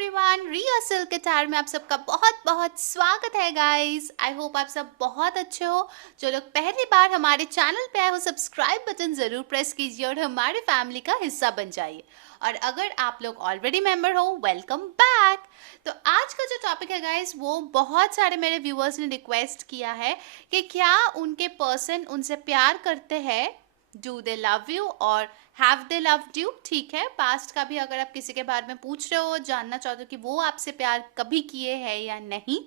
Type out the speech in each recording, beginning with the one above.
Everyone, रिया silk guitar में आप सबका बहुत बहुत स्वागत है गाइस। आई होप आप सब बहुत अच्छे हो। जो लोग पहली बार हमारे चैनल पे आए हो, सब्सक्राइब बटन जरूर प्रेस कीजिए और हमारे फैमिली का हिस्सा बन जाइए। और अगर आप लोग ऑलरेडी मेंबर हो, वेलकम बैक। तो आज का जो टॉपिक है गाइस, वो बहुत सारे मेरे व्यूअर्स ने रिक्वेस्ट किया है कि क्या उनके पर्सन उनसे प्यार करते हैं, डू दे लव यू और हैव दे लव्ड यू। ठीक है, पास्ट का भी अगर आप किसी के बारे में पूछ रहे हो, जानना चाहते हो कि वो आपसे प्यार कभी किए हैं या नहीं।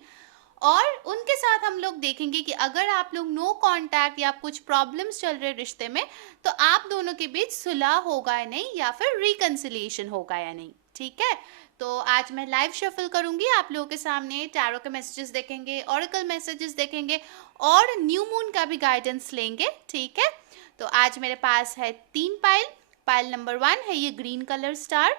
और उनके साथ हम लोग देखेंगे कि अगर आप लोग नो कांटेक्ट या कुछ प्रॉब्लम्स चल रहे रिश्ते में, तो आप दोनों के बीच सुलह होगा या नहीं, या फिर रिकंसिलिएशन होगा या नहीं। ठीक है, तो आज मैं लाइव शफल करूंगी आप लोगों के सामने। टैरो के मैसेजेस देखेंगे, ऑरेकल मैसेजेस देखेंगे और न्यू मून का भी गाइडेंस लेंगे। ठीक है, तो आज मेरे पास है 3 पाइल। पाइल नंबर 1 है ये green colour star,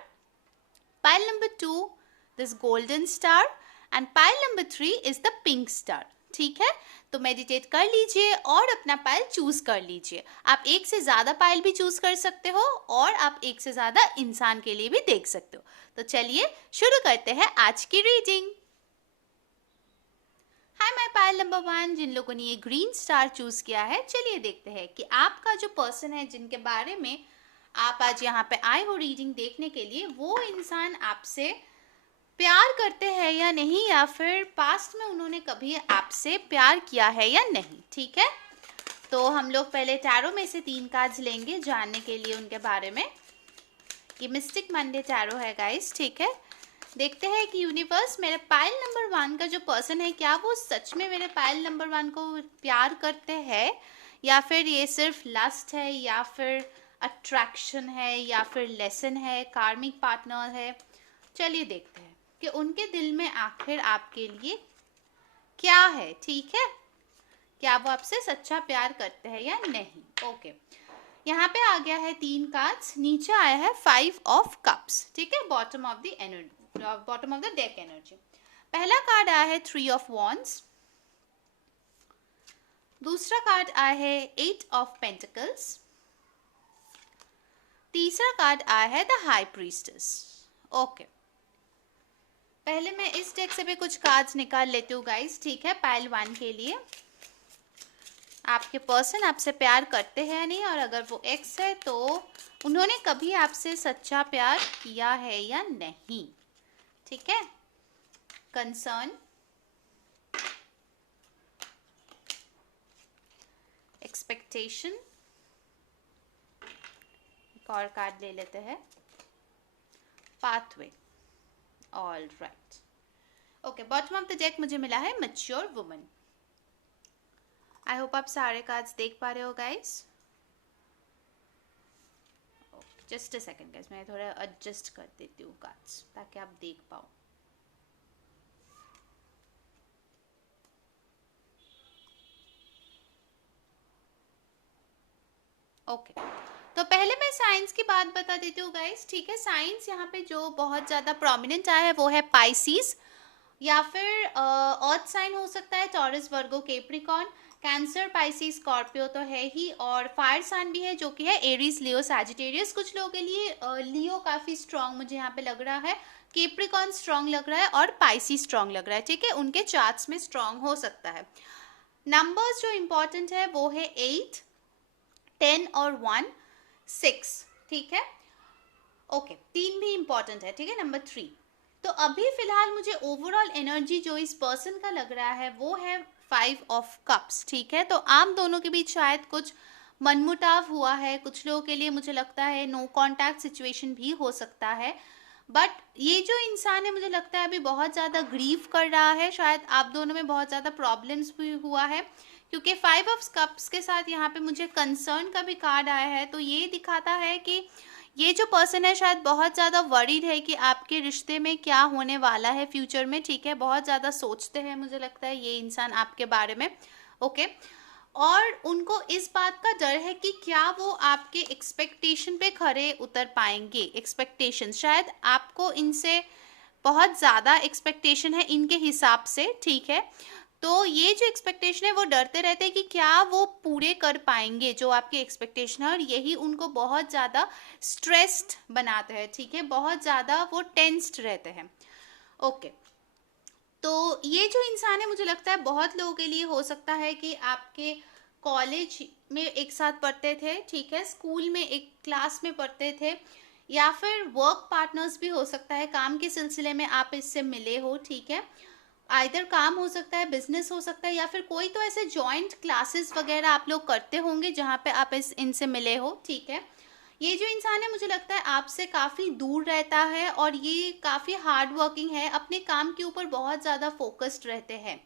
pile number 2 this golden star and pile number 3 is the pink star. ठीक है, तो मेडिटेट कर लीजिए और अपना पाइल चूज कर लीजिए। आप एक से ज्यादा पाइल भी चूज कर सकते हो और आप एक से ज्यादा इंसान के लिए भी देख सकते हो। तो चलिए शुरू करते हैं आज की reading. Hi my pile number 1, जिन लोगों ने ये ग्रीन स्टार चूज किया है, चलिए देखते हैं कि आपका जो पर्सन है, जिनके बारे में आप आज यहाँ पे आए हो रीडिंग देखने के लिए, वो इंसान आपसे प्यार करते हैं या नहीं, या फिर पास्ट में उन्होंने कभी आपसे प्यार किया है या नहीं। ठीक है, तो हम लोग पहले टैरो में से 3 कार्ड्स लेंगे जानने के लिए उनके बारे में। ये मिस्टिक मंडे टैरो है गाइस। ठीक है, देखते हैं कि यूनिवर्स मेरे पाइल नंबर 1 का जो पर्सन है, क्या वो सच में मेरे पाइल नंबर 1 को प्यार करते हैं, या फिर ये सिर्फ लस्ट है, या फिर अट्रैक्शन है, या फिर लेसन है, कार्मिक पार्टनर है। चलिए देखते हैं कि उनके दिल में आखिर आपके लिए क्या है। ठीक है, क्या वो आपसे सच्चा प्यार करते हैं या नहीं। ओके, यहाँ पे आ गया है 3 कार्ड्स, नीचे आया है 5 ऑफ कप्स। ठीक है, bottom of the energy, bottom of the deck energy. पहला कार्ड आया है 3 ऑफ वॉन्ड्स, दूसरा कार्ड आया है 8 ऑफ पेंटिकल्स, तीसरा कार्ड आया है द हाई प्रीस्टेस। ओके, पहले मैं इस डेक से भी कुछ कार्ड्स निकाल लेती हूँ गाइस। ठीक है, पाइल 1 के लिए आपके पर्सन आपसे प्यार करते हैं या नहीं, और अगर वो एक्स है तो उन्होंने कभी आपसे सच्चा प्यार किया है या नहीं। ठीक है, कंसर्न, एक्सपेक्टेशन, एक और कार्ड ले लेते हैं, pathway. All right, okay, bottom of the deck मुझे मिला है मैच्योर वुमन। आई होप आप सारे कार्ड्स देख पा रहे हो guys. Just a second guys, मैं थोड़ा एडजस्ट कर देती हूँ कार्ड्स ताकि आप देख पाओ। ओके, तो पहले मैं साइंस की बात बता देती हूँ गाइस। ठीक है, साइंस यहाँ पे जो बहुत ज़्यादा प्रोमिनेंट आया है वो है पाइसिस, या फिर अर्थ साइन हो सकता है, taurus, Virgo, Capricorn, cancer, Pisces, Scorpio तो है ही, और फायर साइन भी है जो कि है एरीज, लियो, सैजिटेरियस। कुछ लोगों के लिए लियो काफ़ी स्ट्रांग मुझे यहाँ पे लग रहा है, कैप्रिकॉर्न स्ट्रांग लग रहा है और पाइसिस स्ट्रांग लग रहा है। ठीक है, उनके चार्ट्स में स्ट्रांग हो सकता है। नंबर्स जो इंपॉर्टेंट है वो है 8, 10 और 1, 6। ठीक है, ओके, 3 भी इंपॉर्टेंट है। ठीक है, नंबर 3। तो अभी फिलहाल मुझे ओवरऑल एनर्जी जो इस पर्सन का लग रहा है वो है 5 ऑफ कप्स। ठीक है, तो आप दोनों के बीच शायद कुछ मनमुटाव हुआ है। कुछ लोगों के लिए मुझे लगता है नो कांटेक्ट सिचुएशन भी हो सकता है। बट ये जो इंसान है, मुझे लगता है अभी बहुत ज़्यादा ग्रीव कर रहा है। शायद आप दोनों में बहुत ज़्यादा प्रॉब्लम्स भी हुआ है, क्योंकि 5 ऑफ कप्स के साथ यहाँ पे मुझे कंसर्न का भी कार्ड आया है। तो ये दिखाता है कि ये जो पर्सन है शायद बहुत ज़्यादा वरीड है कि आपके रिश्ते में क्या होने वाला है फ्यूचर में। ठीक है, बहुत ज़्यादा सोचते हैं मुझे लगता है ये इंसान आपके बारे में। ओके, और उनको इस बात का डर है कि क्या वो आपके एक्सपेक्टेशन पे खरे उतर पाएंगे। एक्सपेक्टेशन, शायद आपको इनसे बहुत ज़्यादा एक्सपेक्टेशन है इनके हिसाब से। ठीक है, तो ये जो एक्सपेक्टेशन है वो डरते रहते हैं कि क्या वो पूरे कर पाएंगे जो आपके एक्सपेक्टेशन है, और यही उनको बहुत ज़्यादा स्ट्रेस्ड बनाते हैं। ठीक है, बहुत ज़्यादा वो टेंस्ड रहते हैं। ओके, तो ये जो इंसान है मुझे लगता है बहुत लोगों के लिए हो सकता है कि आपके कॉलेज में एक साथ पढ़ते थे, ठीक है, स्कूल में एक क्लास में पढ़ते थे, या फिर वर्क पार्टनर्स भी हो सकता है, काम के सिलसिले में आप इससे मिले हो, ठीक है। आइदर काम हो सकता है, बिजनेस हो सकता है, या फिर कोई तो ऐसे जॉइंट क्लासेस वगैरह आप लोग करते होंगे जहाँ पे आप इस इनसे मिले हो, ठीक है। ये जो इंसान है मुझे लगता है आपसे काफ़ी दूर रहता है और ये काफ़ी हार्ड वर्किंग है, अपने काम के ऊपर बहुत ज़्यादा फोकस्ड रहते हैं,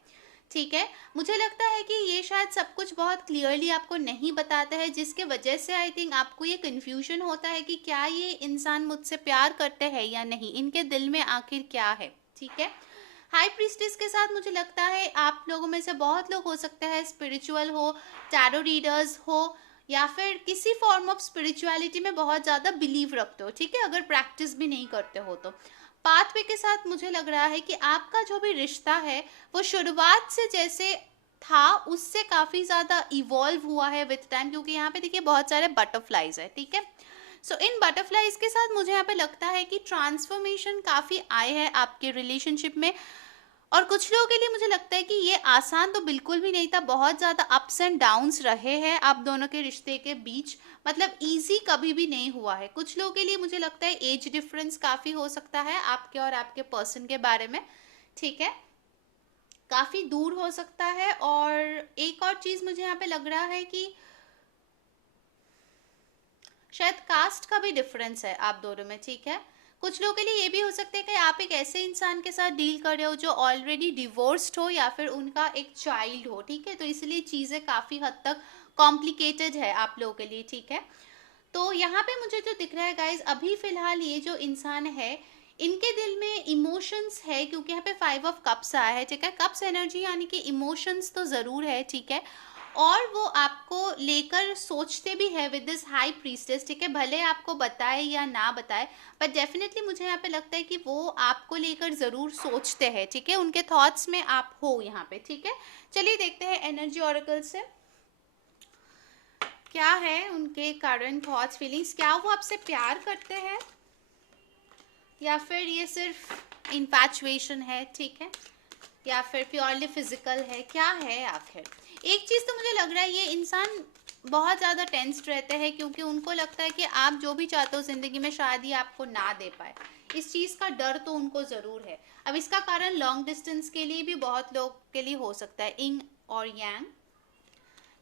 ठीक है। मुझे लगता है कि ये शायद सब कुछ बहुत क्लियरली आपको नहीं बताता है, जिसके वजह से आई थिंक आपको ये कन्फ्यूजन होता है कि क्या ये इंसान मुझसे प्यार करते हैं या नहीं, इनके दिल में आखिर क्या है, ठीक है। हाई प्रीस्टिस के साथ मुझे लगता है आप लोगों में से बहुत लोग हो सकते हैं स्पिरिचुअल हो, टैरो रीडर्स हो, या फिर किसी फॉर्म ऑफ स्पिरिचुअलिटी में बहुत ज़्यादा बिलीव रखते हो, ठीक है, अगर प्रैक्टिस भी नहीं करते हो तो। पाथवे के साथ मुझे लग रहा है कि आपका जो भी रिश्ता है वो शुरुआत से जैसे था उससे काफ़ी ज़्यादा इवॉल्व हुआ है विथ टाइम, क्योंकि यहाँ पे देखिए बहुत सारे बटरफ्लाइज है, ठीक है। सो इन बटरफ्लाइज के साथ मुझे यहाँ पे लगता है कि ट्रांसफॉर्मेशन काफ़ी आए हैं आपके रिलेशनशिप में। और कुछ लोगों के लिए मुझे लगता है कि ये आसान तो बिल्कुल भी नहीं था, बहुत ज़्यादा अप्स एंड डाउन्स रहे हैं आप दोनों के रिश्ते के बीच, मतलब इजी कभी भी नहीं हुआ है। कुछ लोगों के लिए मुझे लगता है एज डिफरेंस काफ़ी हो सकता है आपके और आपके पर्सन के बारे में, ठीक है, काफ़ी दूर हो सकता है। और एक और चीज़ मुझे यहाँ पे लग रहा है कि शायद कास्ट का भी डिफरेंस है आप दोनों में, ठीक है। कुछ लोगों के लिए ये भी हो सकता है कि आप एक ऐसे इंसान के साथ डील कर रहे हो जो ऑलरेडी डिवोर्स्ड हो या फिर उनका एक चाइल्ड हो, ठीक है, तो इसलिए चीज़ें काफ़ी हद तक कॉम्प्लिकेटेड है आप लोगों के लिए, ठीक है। तो यहाँ पे मुझे जो दिख रहा है गाइज, अभी फिलहाल ये जो इंसान है इनके दिल में इमोशंस है, क्योंकि यहाँ पे 5 ऑफ कप्स आया है, ठीक है, कप्स एनर्जी यानी कि इमोशंस तो ज़रूर है, ठीक है। और वो आपको लेकर सोचते भी है विद दिस हाई प्रीस्टेस, ठीक है, भले आपको बताए या ना बताए, बट डेफिनेटली मुझे यहाँ पे लगता है कि वो आपको लेकर ज़रूर सोचते हैं, ठीक है, उनके थॉट्स में आप हो यहाँ पे, ठीक है। चलिए देखते हैं एनर्जी ऑरेकल से क्या है उनके करंट थॉट्स फीलिंग्स, क्या वो आपसे प्यार करते हैं या फिर ये सिर्फ इन्फैचुएशन है, ठीक है, या फिर प्योरली फिजिकल है, क्या है आखिर। एक चीज़ तो मुझे लग रहा है ये इंसान बहुत ज़्यादा टेंस्ड रहते हैं, क्योंकि उनको लगता है कि आप जो भी चाहते हो ज़िंदगी में शायद ही आपको ना दे पाए, इस चीज़ का डर तो उनको ज़रूर है। अब इसका कारण लॉन्ग डिस्टेंस के लिए भी बहुत लोग के लिए हो सकता है, इंग और यांग।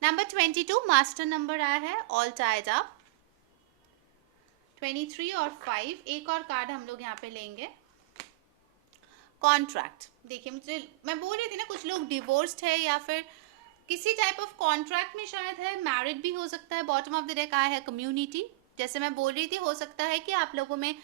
नंबर 22 मास्टर नंबर आया है, ऑल टाइड अप। 23 और 5, एक और कार्ड हम लोग यहाँ पे लेंगे, कॉन्ट्रैक्ट। देखिए मुझे, मैं बोल रही थी ना कुछ लोग डिवोर्स्ड है या फिर किसी टाइप ऑफ कॉन्ट्रैक्ट में शायद है, मैरिड भी हो सकता है। बॉटम ऑफ द डेक आया है कम्युनिटी, जैसे मैं बोल रही थी हो सकता है कि आप लोगों में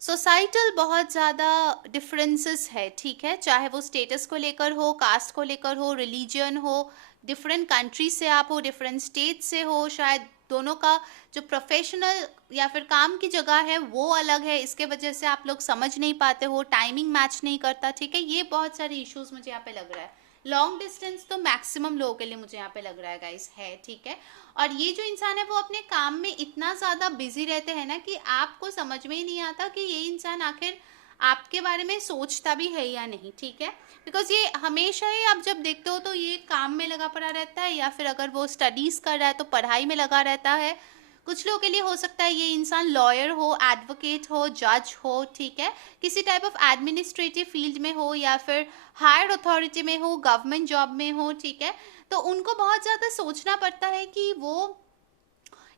सोसाइटल बहुत ज़्यादा डिफरेंसेस है, ठीक है, चाहे वो स्टेटस को लेकर हो, कास्ट को लेकर हो, रिलीजन हो, डिफरेंट कंट्री से आप हो, डिफरेंट स्टेट से हो, शायद दोनों का जो प्रोफेशनल या फिर काम की जगह है वो अलग है, इसके वजह से आप लोग समझ नहीं पाते हो, टाइमिंग मैच नहीं करता, ठीक है, ये बहुत सारे इश्यूज मुझे यहाँ पे लग रहा है। लॉन्ग डिस्टेंस तो मैक्सिमम लोगों के लिए मुझे यहाँ पे लग रहा है गाइस है, ठीक है। और ये जो इंसान है वो अपने काम में इतना ज़्यादा बिजी रहते हैं ना कि आपको समझ में ही नहीं आता कि ये इंसान आखिर आपके बारे में सोचता भी है या नहीं, ठीक है। बिकॉज ये हमेशा ही आप जब देखते हो तो ये काम में लगा पड़ा रहता है, या फिर अगर वो स्टडीज़ कर रहा है तो पढ़ाई में लगा रहता है। कुछ लोगों के लिए हो सकता है ये इंसान लॉयर हो, एडवोकेट हो, जज हो, ठीक है, किसी टाइप ऑफ एडमिनिस्ट्रेटिव फील्ड में हो या फिर हायर अथॉरिटी में हो, गवर्नमेंट जॉब में हो, ठीक है। तो उनको बहुत ज़्यादा सोचना पड़ता है कि वो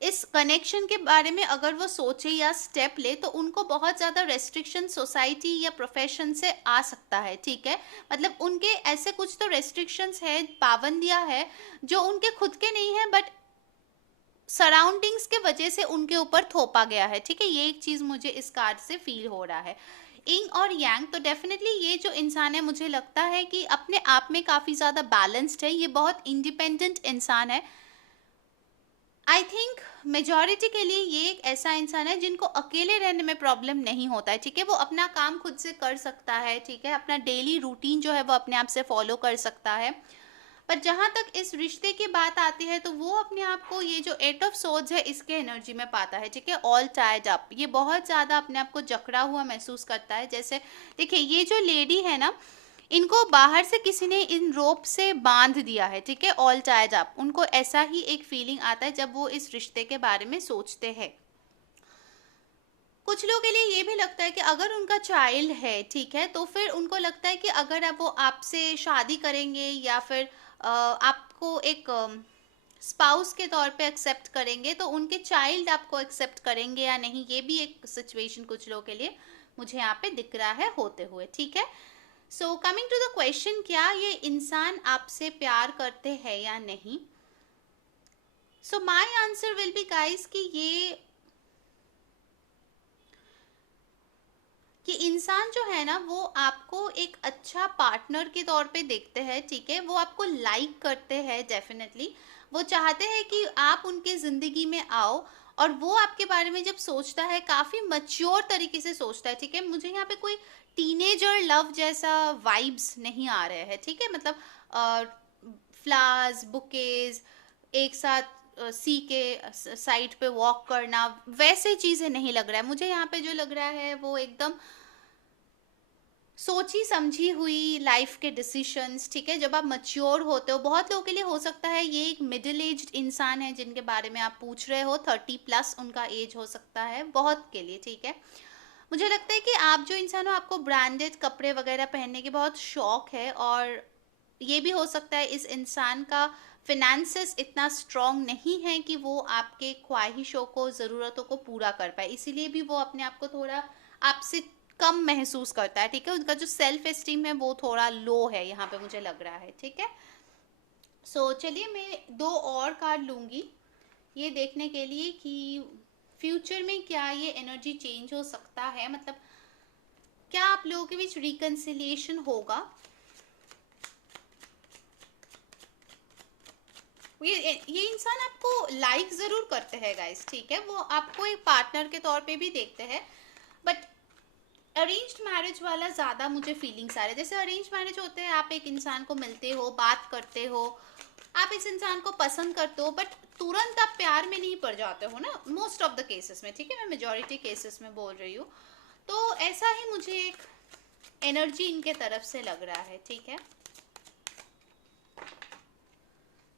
इस कनेक्शन के बारे में अगर वो सोचे या स्टेप ले तो उनको बहुत ज़्यादा रेस्ट्रिक्शन सोसाइटी या प्रोफेशन से आ सकता है, ठीक है। मतलब उनके ऐसे कुछ तो रेस्ट्रिक्शंस है, पाबंदियां है जो उनके खुद के नहीं है, बट सराउंडिंग्स के वजह से उनके ऊपर थोपा गया है, ठीक है। ये एक चीज़ मुझे इस कार्ड से फील हो रहा है। इंग और यांग, तो डेफिनेटली ये जो इंसान है मुझे लगता है कि अपने आप में काफ़ी ज़्यादा बैलेंस्ड है, ये बहुत इंडिपेंडेंट इंसान है। आई थिंक मेजॉरिटी के लिए ये एक ऐसा इंसान है जिनको अकेले रहने में प्रॉब्लम नहीं होता है, ठीक है, वो अपना काम खुद से कर सकता है, ठीक है, अपना डेली रूटीन जो है वो अपने आप से फॉलो कर सकता है। पर जहां तक इस रिश्ते की बात आती है तो वो अपने आप को ये जो एट ऑफ सोर्ड्स है इसके एनर्जी में पाता है, ठीक है। ऑल टाइड अप, ये बहुत ज्यादा अपने आप को जकड़ा हुआ महसूस करता है। जैसे देखिए ये जो लेडी है ना, इनको बाहर से किसी ने इन रोप से बांध दिया है, ठीक है, ऑल टाइड अप। उनको ऐसा ही एक फीलिंग आता है जब वो इस रिश्ते के बारे में सोचते हैं। कुछ लोगों के लिए ये भी लगता है कि अगर उनका चाइल्ड है, ठीक है, तो फिर उनको लगता है कि अगर अब वो आपसे शादी करेंगे या फिर आपको एक स्पाउस के तौर पे एक्सेप्ट करेंगे, तो उनके चाइल्ड आपको एक्सेप्ट करेंगे या नहीं, ये भी एक सिचुएशन कुछ लोगों के लिए मुझे यहाँ पे दिख रहा है होते हुए, ठीक है। So coming to the question, क्या ये इंसान आपसे प्यार करते हैं या नहीं? So my answer will be guys कि इंसान जो है ना वो आपको एक अच्छा पार्टनर के तौर पे देखते हैं, ठीक है। वो आपको लाइक करते हैं डेफिनेटली। वो चाहते हैं कि आप उनके जिंदगी में आओ, और वो आपके बारे में जब सोचता है काफी मच्योर तरीके से सोचता है, ठीक है। मुझे यहाँ पे कोई टीनेजर लव जैसा वाइब्स नहीं आ रहे हैं, ठीक है। मतलब फ्लावर्स, बुकेज, एक साथ सी के साइड पे वॉक करना, वैसे चीजें नहीं लग रहा है मुझे। यहाँ पे जो लग रहा है वो एकदम सोची समझी हुई लाइफ के डिसीशंस, ठीक है। जब आप मच्योर होते हो, बहुत लोगों के लिए हो सकता है ये एक मिडिल एज्ड इंसान है जिनके बारे में आप पूछ रहे हो, 30+ उनका एज हो सकता है बहुत के लिए, ठीक है। मुझे लगता है कि आप जो इंसान हो, आपको ब्रांडेड कपड़े वगैरह पहनने के बहुत शौक है, और ये भी हो सकता है इस इंसान का फिनेंसेस इतना स्ट्रांग नहीं है कि वो आपके ख्वाहिशों को, ज़रूरतों को पूरा कर पाए, इसीलिए भी वो अपने आप को थोड़ा आपसे कम महसूस करता है, ठीक है। उनका जो सेल्फ एस्टीम है वो थोड़ा लो है यहाँ पे मुझे लग रहा है, ठीक है। सो चलिए मैं दो और कार्ड लूंगी ये देखने के लिए कि फ्यूचर में क्या ये एनर्जी चेंज हो सकता है, मतलब क्या आप लोगों के बीच रिकंसिलिएशन होगा। ये इंसान आपको लाइक जरूर करते हैं गाइस, ठीक है। वो आपको एक पार्टनर के तौर पे भी देखते हैं, बट अरेंज्ड मैरिज वाला ज्यादा मुझे फीलिंग्स आ रहे हैं। जैसे अरेंज मैरिज होते हैं, आप एक इंसान को मिलते हो, बात करते हो, आप इस इंसान को पसंद करते हो, बट तुरंत आप प्यार में नहीं पड़ जाते हो ना, मोस्ट ऑफ द केसेस में, ठीक है। मैं मेजोरिटी केसेस में बोल रही हूँ। तो ऐसा ही मुझे एक एनर्जी इनके तरफ से लग रहा है, ठीक है।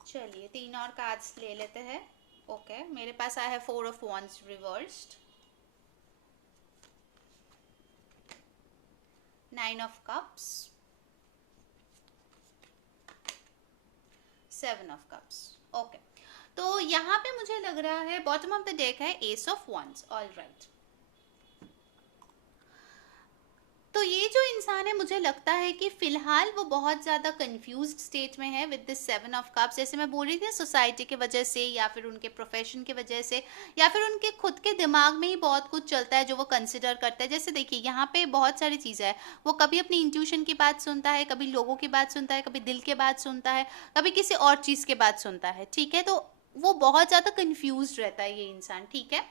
चलिए 3 और कार्ड्स ले लेते हैं। ओके, मेरे पास आया है 4 of wands reversed, 9 of cups, 7 of cups. Okay, तो यहाँ पे मुझे लग रहा है बॉटम ऑफ द डेक है S of wands। All right, तो ये जो इंसान है मुझे लगता है कि फिलहाल वो बहुत ज़्यादा कंफ्यूज्ड स्टेट में है विद दिस 7 ऑफ कप्स। जैसे मैं बोल रही थी, सोसाइटी की वजह से या फिर उनके प्रोफेशन की वजह से या फिर उनके खुद के दिमाग में ही बहुत कुछ चलता है जो वो कंसिडर करता है। जैसे देखिए यहाँ पे बहुत सारी चीज़ें हैं, वो कभी अपनी इंट्यूशन की बात सुनता है, कभी लोगों की बात सुनता है, कभी दिल की बात सुनता है, कभी किसी और चीज़ की बात सुनता है, ठीक है। तो वो बहुत ज़्यादा कन्फ्यूज रहता है ये इंसान, ठीक है।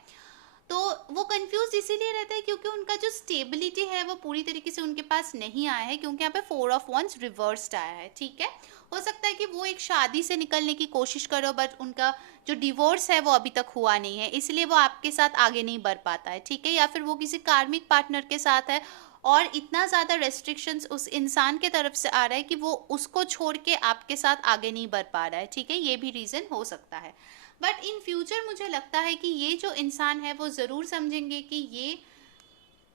तो वो कंफ्यूज इसीलिए रहता है क्योंकि उनका जो स्टेबिलिटी है वो पूरी तरीके से उनके पास नहीं आया है, क्योंकि यहाँ पे 4 ऑफ wands रिवर्स्ड आया है, ठीक है। हो सकता है कि वो एक शादी से निकलने की कोशिश करो, बट उनका जो डिवोर्स है वो अभी तक हुआ नहीं है, इसलिए वो आपके साथ आगे नहीं बढ़ पाता है, ठीक है। या फिर वो किसी कार्मिक पार्टनर के साथ है, और इतना ज़्यादा रेस्ट्रिक्शंस उस इंसान के तरफ से आ रहा है कि वो उसको छोड़ के आपके साथ आगे नहीं बढ़ पा रहा है, ठीक है। ये भी रीज़न हो सकता है, बट इन फ्यूचर मुझे लगता है कि ये जो इंसान है वो ज़रूर समझेंगे कि ये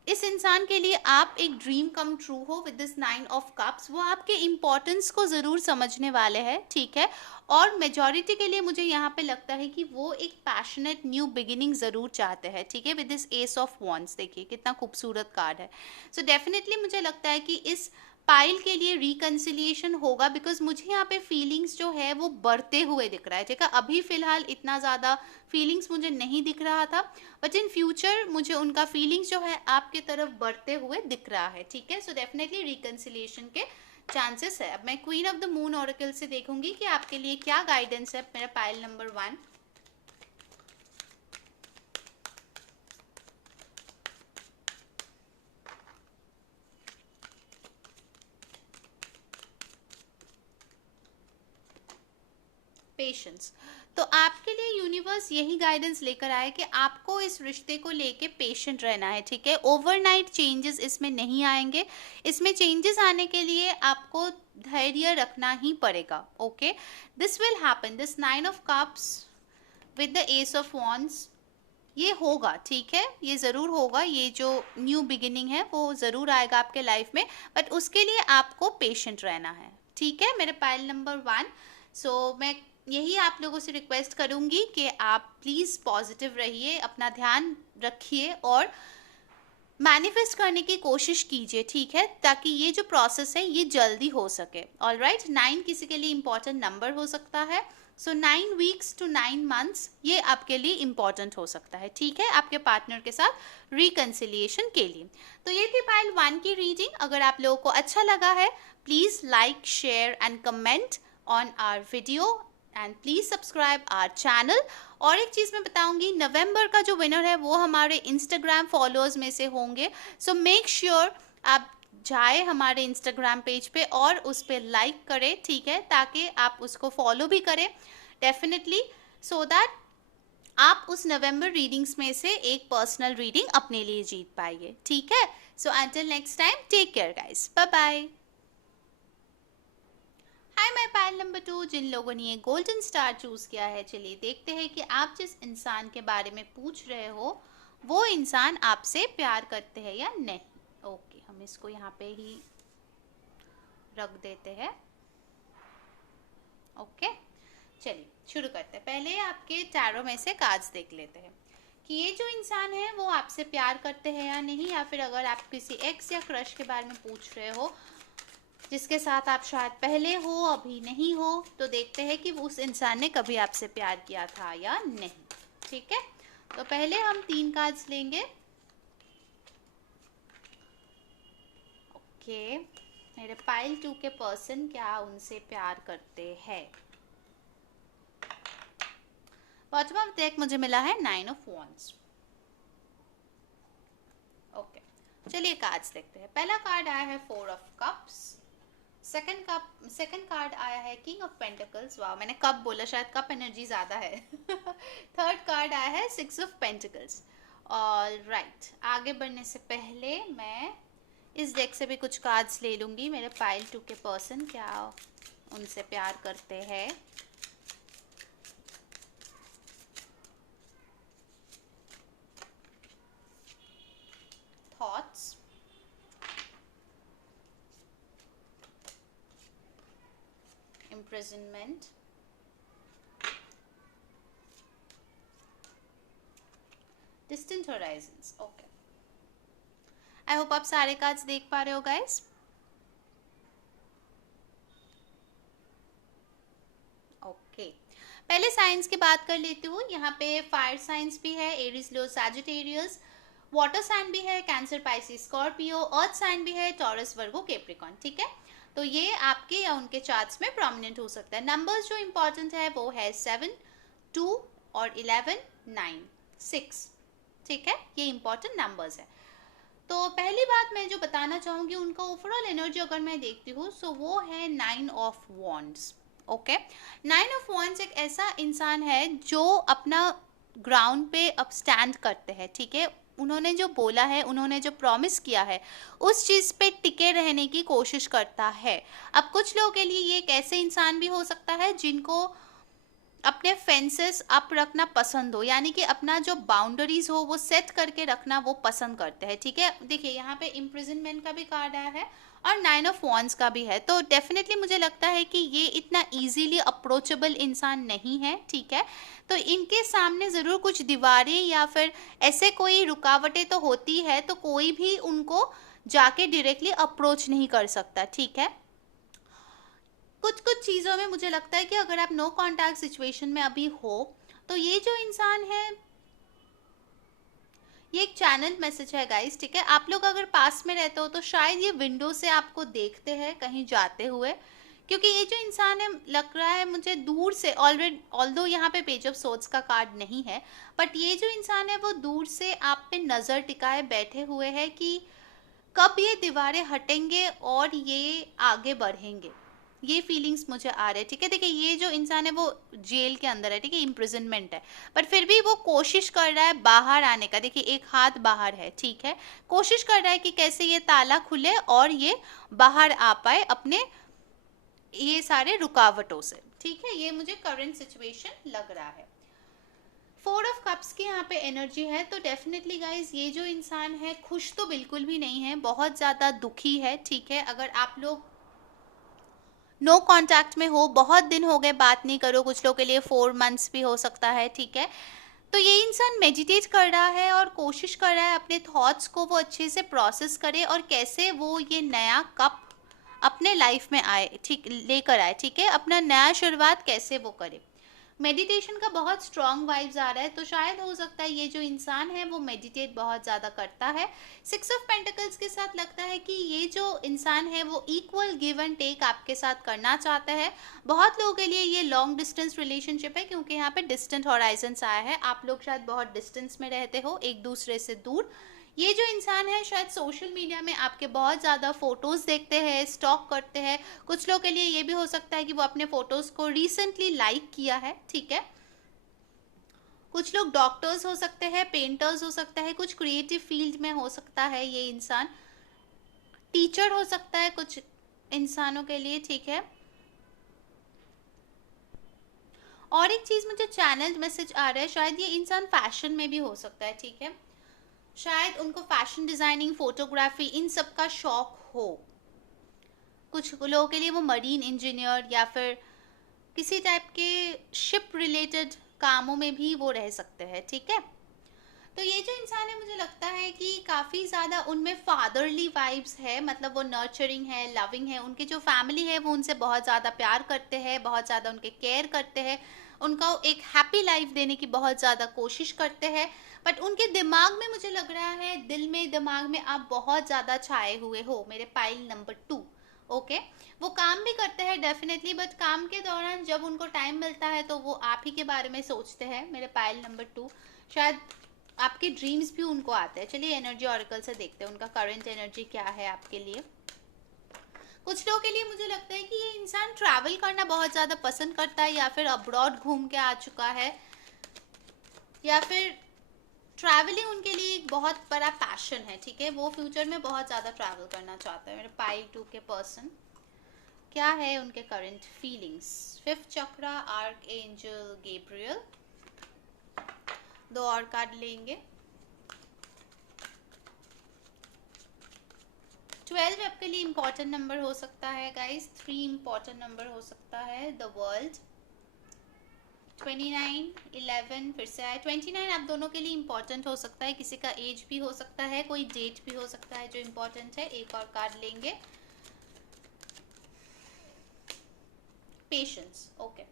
इस इंसान के लिए आप एक ड्रीम कम ट्रू हो विद दिस 9 ऑफ कप्स। वो आपके इम्पोर्टेंस को ज़रूर समझने वाले हैं, ठीक है। और मेजॉरिटी के लिए मुझे यहाँ पे लगता है कि वो एक पैशनेट न्यू बिगिनिंग ज़रूर चाहते हैं, ठीक है, with this S of wands। देखिए कितना खूबसूरत कार्ड है। सो डेफिनेटली मुझे लगता है कि इस पाइल के लिए रिकंसिलिएशन होगा, बिकॉज मुझे यहाँ पे फीलिंग्स जो है वो बढ़ते हुए दिख रहा है, ठीक है। अभी फिलहाल इतना ज़्यादा फीलिंग्स मुझे नहीं दिख रहा था, बट इन फ्यूचर मुझे उनका फीलिंग्स जो है आपके तरफ बढ़ते हुए दिख रहा है, ठीक है। सो डेफिनेटली रिकंसिलिएशन के चांसेस है। अब मैं queen of the moon oracle से देखूंगी कि आपके लिए क्या गाइडेंस है मेरा पाइल नंबर 1। पेशेंस। तो आपके लिए यूनिवर्स यही गाइडेंस लेकर आए कि आपको इस रिश्ते को लेके पेशेंट रहना है, ठीक है। ओवरनाइट चेंजेस इसमें नहीं आएंगे। इसमें चेंजेस आने के लिए आपको धैर्य रखना ही पड़ेगा। Okay, this will happen, this 9 of cups with the ace of wands, ये होगा, ठीक है, ये ज़रूर होगा। ये जो न्यू बिगिनिंग है वो ज़रूर आएगा आपके लाइफ में, बट उसके लिए आपको पेशेंट रहना है, ठीक है मेरे पाइल नंबर 1। सो मैं यही आप लोगों से रिक्वेस्ट करूंगी कि आप प्लीज़ पॉजिटिव रहिए, अपना ध्यान रखिए और मैनिफेस्ट करने की कोशिश कीजिए, ठीक है, ताकि ये जो प्रोसेस है ये जल्दी हो सके। ऑलराइट, 9 किसी के लिए इंपॉर्टेंट नंबर हो सकता है। सो 9 वीक्स टू 9 मंथ्स ये आपके लिए इंपॉर्टेंट हो सकता है, ठीक है, आपके पार्टनर के साथ रिकंसिलिएशन के लिए। तो ये थी पाइल 1 की रीडिंग। अगर आप लोगों को अच्छा लगा है, please like, share and comment on our video and please subscribe our channel. और एक चीज़ मैं बताऊंगी, नवंबर का जो विनर है वो हमारे इंस्टाग्राम फॉलोअर्स में से होंगे। सो मेक श्योर आप जाए हमारे इंस्टाग्राम पेज पे और उस पर लाइक करें, ठीक है, ताकि आप उसको फॉलो भी करें डेफिनेटली, सो दैट आप उस नवंबर रीडिंग्स में से एक पर्सनल रीडिंग अपने लिए जीत पाइए, ठीक है। So until next time, take care guys, bye bye. Hi my pile number 2, जिन लोगों ने ये गोल्डन स्टार चूज किया है, चलिए देखते हैं कि आप जिस इंसान के बारे में पूछ रहे हो वो इंसान आपसे प्यार करते हैं या नहीं। ओके, हम इसको यहाँ पे ही रख देते हैं। ओके, चलिए शुरू करते हैं। पहले आपके टैरो में से कार्ड्स देख लेते हैं कि ये जो इंसान है वो आपसे प्यार करते हैं या नहीं, या फिर अगर आप किसी एक्स या क्रश के बारे में पूछ रहे हो जिसके साथ आप शायद पहले हो अभी नहीं हो, तो देखते हैं कि उस इंसान ने कभी आपसे प्यार किया था या नहीं, ठीक है। तो पहले हम 3 कार्ड्स लेंगे। ओके, मेरे पाइल 2 के पर्सन क्या उनसे प्यार करते हैं। बॉटम ऑफ डेक मुझे मिला है 9 ऑफ वॉन्ड्स। ओके, चलिए कार्ड्स देखते हैं। पहला कार्ड आया है 4 ऑफ कप्स। सेकंड कार्ड आया है किंग ऑफ पेंटिकल्स। वाह, मैंने कप बोला, शायद कप एनर्जी ज़्यादा है। थर्ड कार्ड आया है 6 ऑफ पेंटिकल्स। ऑलराइट, आगे बढ़ने से पहले मैं इस डेक से भी कुछ कार्ड्स ले लूँगी। मेरे पाइल 2 के पर्सन क्या उनसे प्यार करते हैं। Thoughts, imprisonment, distant horizons। Okay, I hope आप सारे कार्ड्स देख पा रहे हो गाइस। ओके, पहले साइंस की बात कर लेती हूँ। यहाँ पे फायर साइंस भी है, Aries, Leo, Sagittarius. Water sign भी है, Cancer, Pisces, Scorpio. Earth sign भी है, टॉरस, वर्गो, कैप्रिकॉर्न, ठीक है। तो ये आपके या उनके चार्ट्स में प्रोमिनेंट हो सकता है। नंबर्स जो इंपॉर्टेंट है वो है 7, 2 और 11, 9, 6, ठीक है, ये इंपॉर्टेंट नंबर्स है। तो पहली बात मैं जो बताना चाहूँगी, उनका ओवरऑल एनर्जी अगर मैं देखती हूँ सो वो है 9 of wands. Okay, 9 of wands एक ऐसा इंसान है जो अपना ग्राउंड पे अब स्टैंड करते हैं, ठीक है। उन्होंने जो बोला है, उन्होंने जो प्रॉमिस किया है, उस चीज़ पे टिके रहने की कोशिश करता है। अब कुछ लोगों के लिए ये एक ऐसे इंसान भी हो सकता है जिनको अपने फेंसेस अप रखना पसंद हो, यानी कि अपना जो बाउंड्रीज हो वो सेट करके रखना वो पसंद करते हैं, ठीक है। देखिए यहाँ पे इम्प्रिजनमेंट का भी कार्ड आया है और 9 ऑफ वॉन्ड्स का भी है। तो डेफिनेटली मुझे लगता है कि ये इतना इजीली अप्रोचेबल इंसान नहीं है, ठीक है। तो इनके सामने ज़रूर कुछ दीवारें या फिर ऐसे कोई रुकावटें तो होती है, तो कोई भी उनको जाके डायरेक्टली अप्रोच नहीं कर सकता, ठीक है। कुछ कुछ चीज़ों में मुझे लगता है कि अगर आप नो कांटेक्ट सिचुएशन में अभी हो, तो ये जो इंसान है ये एक चैनल मैसेज है गाइस, ठीक है। आप लोग अगर पास में रहते हो तो शायद ये विंडो से आपको देखते हैं कहीं जाते हुए, क्योंकि ये जो इंसान है लग रहा है मुझे दूर से, ऑलरेडी ऑल्दो यहाँ पे पेज ऑफ सोर्ड्स का कार्ड नहीं है, बट ये जो इंसान है वो दूर से आप पे नज़र टिकाए बैठे हुए हैं कि कब ये दीवारें हटेंगे और ये आगे बढ़ेंगे, ये फीलिंग्स मुझे आ रहे हैं, ठीक है। देखिए ये जो इंसान है वो जेल के अंदर है, ठीक है, इम्प्रिजनमेंट है, बट फिर भी वो कोशिश कर रहा है बाहर आने का। देखिए एक हाथ बाहर है, ठीक है, कोशिश कर रहा है कि कैसे ये ताला खुले और ये बाहर आ पाए अपने ये सारे रुकावटों से, ठीक है। ये मुझे करंट सिचुएशन लग रहा है। 4 ऑफ कप्स की यहाँ पे एनर्जी है, तो डेफिनेटली गाइज ये जो इंसान है खुश तो बिल्कुल भी नहीं है, बहुत ज़्यादा दुखी है, ठीक है। अगर आप लोग नो कांटेक्ट में हो, बहुत दिन हो गए बात नहीं करो, कुछ लोगों के लिए 4 मंथ्स भी हो सकता है, ठीक है, तो ये इंसान मेडिटेट कर रहा है और कोशिश कर रहा है अपने थॉट्स को वो अच्छे से प्रोसेस करे और कैसे वो ये नया कप अपने लाइफ में आए, ठीक, लेकर आए, ठीक है, अपना नया शुरुआत कैसे वो करे। मेडिटेशन का बहुत स्ट्रॉन्ग वाइब्स आ रहा है, तो शायद हो सकता है ये जो इंसान है वो मेडिटेट बहुत ज़्यादा करता है। 6 ऑफ पेंटिकल्स के साथ लगता है कि ये जो इंसान है वो इक्वल गिव एंड टेक आपके साथ करना चाहता है। बहुत लोगों के लिए ये लॉन्ग डिस्टेंस रिलेशनशिप है, क्योंकि यहाँ पे डिस्टेंट हॉराइजन्स आया है, आप लोग शायद बहुत डिस्टेंस में रहते हो एक दूसरे से दूर। ये जो इंसान है शायद सोशल मीडिया में आपके बहुत ज़्यादा फोटोज़ देखते हैं, स्टॉक करते हैं। कुछ लोगों के लिए ये भी हो सकता है कि वो अपने फोटोज़ को रिसेंटली लाइक किया है, ठीक है। कुछ लोग डॉक्टर्स हो सकते हैं, पेंटर्स हो सकता है, कुछ क्रिएटिव फील्ड में हो सकता है ये इंसान, टीचर हो सकता है कुछ इंसानों के लिए, ठीक है। और एक चीज़ मुझे चैनल मैसेज आ रहा है, शायद ये इंसान फैशन में भी हो सकता है, ठीक है, शायद उनको फैशन डिज़ाइनिंग, फोटोग्राफी, इन सब का शौक हो। कुछ लोगों के लिए वो मरीन इंजीनियर या फिर किसी टाइप के शिप रिलेटेड कामों में भी वो रह सकते हैं, ठीक है। तो ये जो इंसान है मुझे लगता है कि काफ़ी ज़्यादा उनमें फादरली वाइब्स है, मतलब वो नर्चरिंग है, लविंग है, उनकी जो फैमिली है वो उनसे बहुत ज़्यादा प्यार करते हैं, बहुत ज़्यादा उनके केयर करते हैं, उनको एक हैप्पी लाइफ देने की बहुत ज़्यादा कोशिश करते हैं। बट उनके दिमाग में मुझे लग रहा है, दिल में, दिमाग में आप बहुत ज़्यादा छाए हुए हो, मेरे पाइल नंबर 2, ओके। वो काम भी करते हैं डेफिनेटली, बट काम के दौरान जब उनको टाइम मिलता है तो वो आप ही के बारे में सोचते हैं, मेरे पाइल नंबर 2। शायद आपके ड्रीम्स भी उनको आते हैं। चलिए एनर्जी ऑरिकल से देखते हैं उनका करंट एनर्जी क्या है आपके लिए। कुछ लोगों के लिए मुझे लगता है कि ये इंसान ट्रैवल करना बहुत ज़्यादा पसंद करता है, या फिर अब्रॉड घूम के आ चुका है, या फिर ट्रैवलिंग उनके लिए एक बहुत बड़ा पैशन है, ठीक है, वो फ्यूचर में बहुत ज़्यादा ट्रैवल करना चाहता है। मेरे पाइल 2 के पर्सन, क्या है उनके करंट फीलिंग्स। 5th चक्रा, आर्क एंजल गैब्रियल। 2 और कार्ड लेंगे। 12 आपके लिए इंपॉर्टेंट नंबर हो सकता है गाइस, 3 इंपॉर्टेंट नंबर हो सकता है। द वर्ल्ड, 29, 11 फिर से आए। 29 आप दोनों के लिए इंपॉर्टेंट हो सकता है, किसी का एज भी हो सकता है, कोई डेट भी हो सकता है जो इंपॉर्टेंट है। एक और कार्ड लेंगे, patience, okay.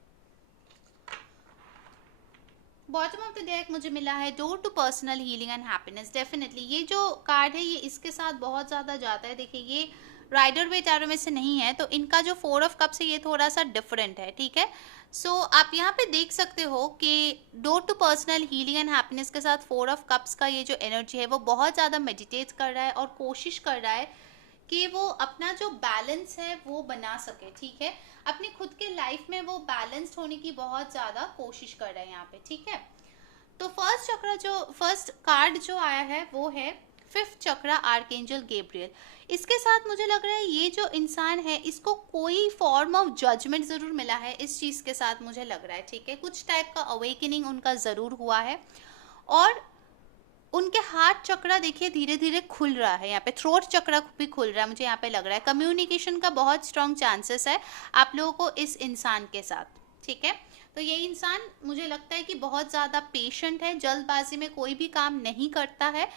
Bottom of the deck मुझे मिला है door to personal healing and happiness. Definitely ये जो कार्ड है ये इसके साथ बहुत ज़्यादा जाता है। देखिए ये राइडर वे टैरो में से नहीं है, तो इनका जो 4 ऑफ कप्स है ये थोड़ा सा डिफरेंट है, ठीक है। सो आप यहाँ पे देख सकते हो कि door to personal healing and happiness के साथ 4 ऑफ कप्स का ये जो एनर्जी है वो बहुत ज़्यादा मेडिटेट कर रहा है और कोशिश कर रहा है कि वो अपना जो बैलेंस है वो बना सके, ठीक है, अपनी खुद के लाइफ में वो बैलेंस्ड होने की बहुत ज़्यादा कोशिश कर रहे हैं यहाँ पे, ठीक है। तो फर्स्ट चक्र जो फर्स्ट कार्ड जो आया है वो है 5th चक्रा, आर्कएंजल गैब्रियल। इसके साथ मुझे लग रहा है ये जो इंसान है इसको कोई फॉर्म ऑफ जजमेंट ज़रूर मिला है इस चीज़ के साथ, मुझे लग रहा है, ठीक है, कुछ टाइप का अवेकनिंग उनका ज़रूर हुआ है। और उनके हार्ट चक्रा देखिए धीरे धीरे खुल रहा है, यहाँ पे थ्रोट चक्रा भी खुल रहा है, मुझे यहाँ पे लग रहा है कम्युनिकेशन का बहुत स्ट्रॉन्ग चांसेस है आप लोगों को इस इंसान के साथ, ठीक है। तो ये इंसान मुझे लगता है कि बहुत ज़्यादा पेशेंट है, जल्दबाजी में कोई भी काम नहीं करता है,